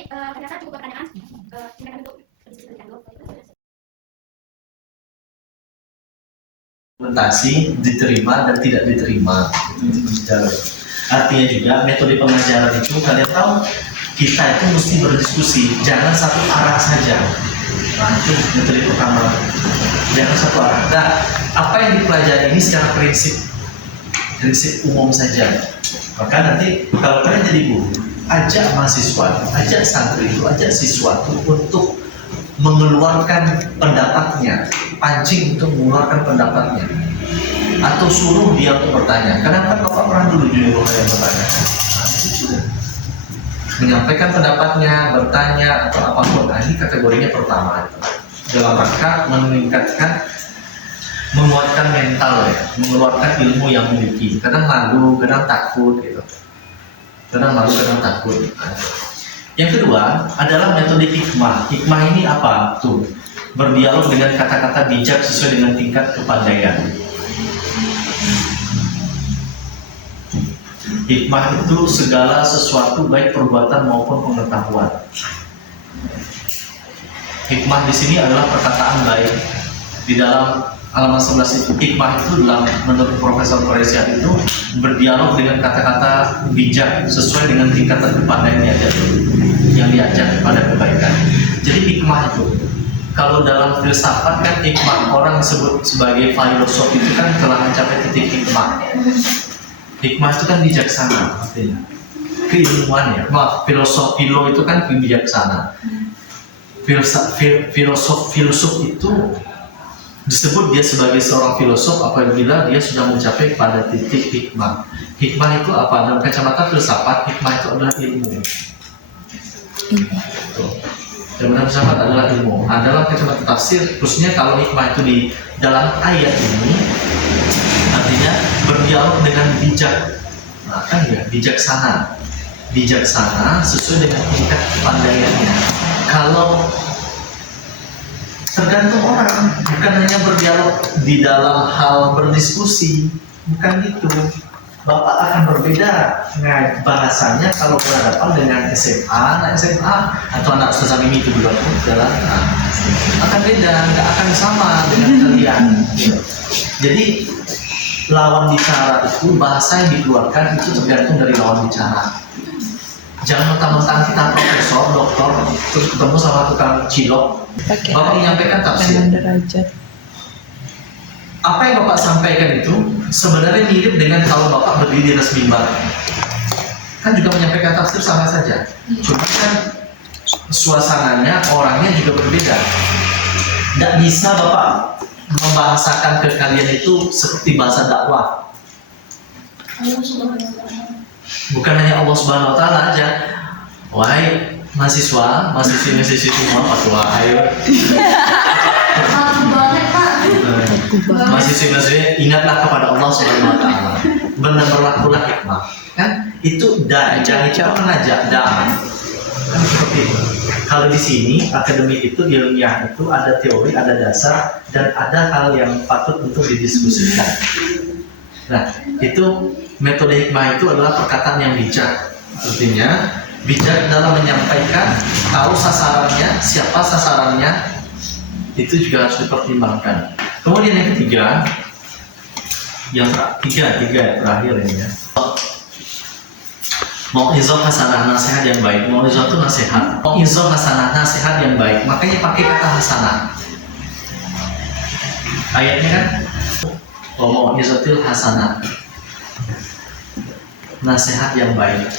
Baik, ada satu pertanyaan. Silakan untuk berdiskusi dulu. Dokumentasi diterima dan tidak diterima itu bicara. Artinya juga metode pengajaran itu kalian tahu kita itu mesti berdiskusi, jangan satu arah saja. Nah itu metode pertama, jangan satu arah. Nah apa yang dipelajari ini secara prinsip umum saja. Maka nanti kalau kalian jadi guru, ajak mahasiswa, ajak santri itu, ajak siswa itu untuk mengeluarkan pendapatnya, pancing untuk mengeluarkan pendapatnya, atau suruh dia untuk bertanya. Kenapa Bapak pernah dulu juga yang bertanya? Nah, itu sudah menyampaikan pendapatnya, bertanya atau apapun. Nah, ini kategorinya pertama dalam rangka meningkatkan, menguatkan mental ya, mengeluarkan ilmu yang memiliki. Kadang malu, kadang takut gitu. Kadang malu, kadang takut. Nah, yang kedua adalah metode hikmah. Hikmah ini apa? Tuh, berdialog dengan kata-kata bijak sesuai dengan tingkat kepandaian. Hikmah itu segala sesuatu baik perbuatan maupun pengetahuan. Hikmah di sini adalah perkataan baik. Di dalam halaman 11 itu, hikmah itu dalam menurut Profesor Koresia itu berdialog dengan kata-kata bijak sesuai dengan tingkatan kepandaian yang diajak kepada kebaikan. Jadi hikmah itu, kalau dalam filsafat kan hikmah orang disebut sebagai filosof itu kan telah mencapai titik hikmah. Hikmah itu kan bijaksana artinya, keilmuan ya. Maaf, filo itu kan bijaksana. Filosof itu disebut dia sebagai seorang filosof apabila dia sudah mencapai pada titik hikmah. Hikmah itu apa? Dalam kacamata filsafat, hikmah itu adalah ilmu. Dalam filsafat adalah ilmu. Dalam kacamata tafsir, khususnya kalau hikmah itu di dalam ayat ini, artinya berdialog dengan bijak. Nah, kan ya, bijaksana. Bijaksana sesuai dengan tingkat kepandaiannya. Kalau tergantung orang, bukan hanya berdialog di dalam hal berdiskusi, bukan gitu. Bapak akan berbeda bahasanya kalau berhadapan dengan anak SMA atau anak Ustaz Mimi itu juga akan beda, nggak akan sama dengan kalian. Jadi lawan bicara itu, bahasa yang dikeluarkan itu tergantung dari lawan bicara. Jangan mentang-mentang kita profesor, doktor, terus ketemu sama tukang cilok, Bapak menyampaikan tafsir. Apa yang Bapak sampaikan itu sebenarnya mirip dengan kalau Bapak berdiri di atas mimbar. Kan juga menyampaikan tafsir sama saja. Cuma kan suasananya, orangnya juga berbeda. Tidak bisa Bapak membahasakan ke kalian itu seperti bahasa dakwah. Bukan hanya Allah Subhanahu wa Ta'ala aja. Wahai mahasiswa, mahasiswi semua, fatwa ayo. Mahasiswi ingatlah kepada Allah Subhanahu wa Ta'ala. Benar berlakulah hikmah. Kan itu jangan mengajak kan seperti itu. Kalau di sini akademik itu ilmiah itu ada teori, ada dasar, dan ada hal yang patut untuk didiskusikan. Nah, itu metode hikmah itu adalah perkataan yang bijak. Artinya bijak dalam menyampaikan, tahu sasarannya, siapa sasarannya, itu juga harus dipertimbangkan. Kemudian yang ketiga, terakhir ini ya. Mau'izah hasanah, nasihat yang baik. Mau'izah itu nasihat. Mau'izah hasanah, nasihat yang baik. Makanya pakai kata hasanah. Ayatnya kan, mau'izatil hasanah, nasihat yang baik.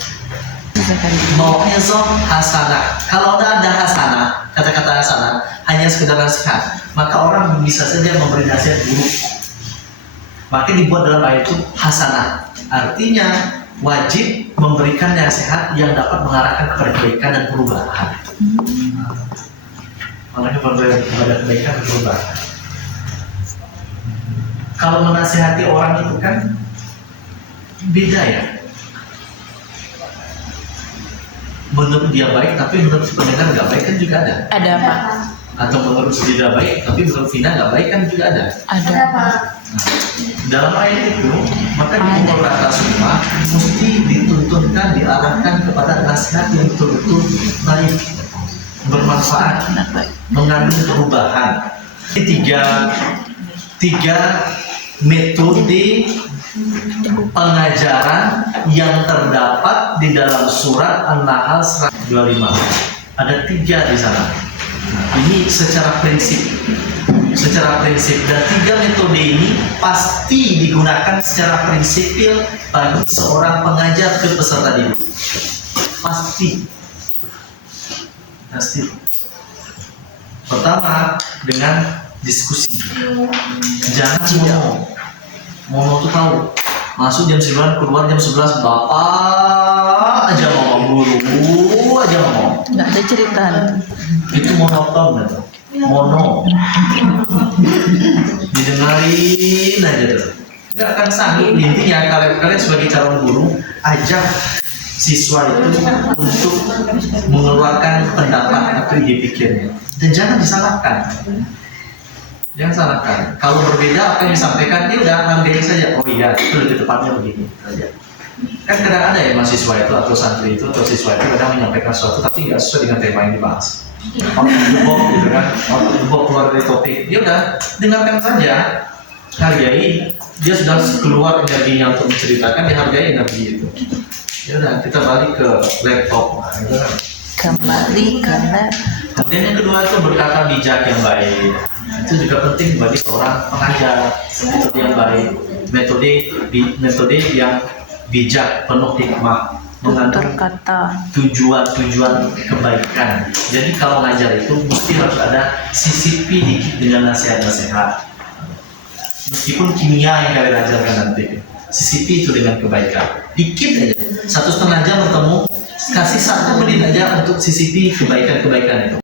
Mau'izah hasanah. Kalau ada hasanah, kata-kata hasanah hanya sekedar nasihat, maka orang bisa saja memberi nasihat buruk. Maka dibuat dalam ayat itu hasanah. Artinya wajib memberikan nasihat yang dapat mengarahkan kepada kebaikan dan perubahan. Mengarahkan kepada kebaikan dan perubahan. Kalau menasihati orang itu kan beda ya. Menurut dia baik, tapi menurut si pendengar nggak baik kan juga ada. Ada Pak. Atau menurut si dia baik, tapi menurut Vina nggak baik kan juga ada. Ada Pak. Nah, dalam ayat itu, maka di pukul rata semua mesti dituntunkan, diarahkan kepada nasihat yang betul-betul baik. baik, bermanfaat, mengandung perubahan. Ini tiga metode pengajaran yang terdapat di dalam surat An-Nahl 125. Ada 3 di sana. Ini secara prinsip dan 3 metode ini pasti digunakan secara prinsipil bagi seorang pengajar ke peserta didik. Pasti. Pertama, dengan diskusi. Jangan mono tuh tahu. Masuk jam 9, keluar jam 11, bapak aja ngomong, guru aja ngomong. Nggak ada cerita. Itu monoton gitu. Mono. Didengarin aja tuh. Nggak akan sanggup. Intinya kalian sebagai calon guru ajak siswa itu untuk mengeluarkan pendapat atau ide pikirnya. Dan jangan disalahkan. Jangan salahkan. Kalau berbeda apa yang disampaikan, dia udah hargai saja. Oh iya, itu lebih tepatnya begini saja. Kan kadang ada ya mahasiswa itu atau santri itu atau siswa itu kadang menyampaikan sesuatu tapi nggak sesuai dengan tema yang dibahas. Gitu kan, keluar dari topik. Ya udah, dengarkan saja, hargai. Dia sudah keluar energinya untuk menceritakan, dihargai energi itu. Ya udah, kita balik ke laptop. Nah, itu kan. Kembali karena Kemudian yang kedua itu berkata bijak yang baik. Itu juga penting bagi seorang pengajar. Metode yang baik, metode yang bijak, penuh hikmah, mengandung berkata tujuan kebaikan. Jadi kalau ngajar itu mesti harus ada sisipi dikit dengan nasihat-nasihat. Meskipun kimia yang kalian ajarkan nanti, sisipi itu dengan kebaikan. Dikit aja, 1,5 jam bertemu, kasih 1 menit aja untuk sisipi kebaikan-kebaikan itu.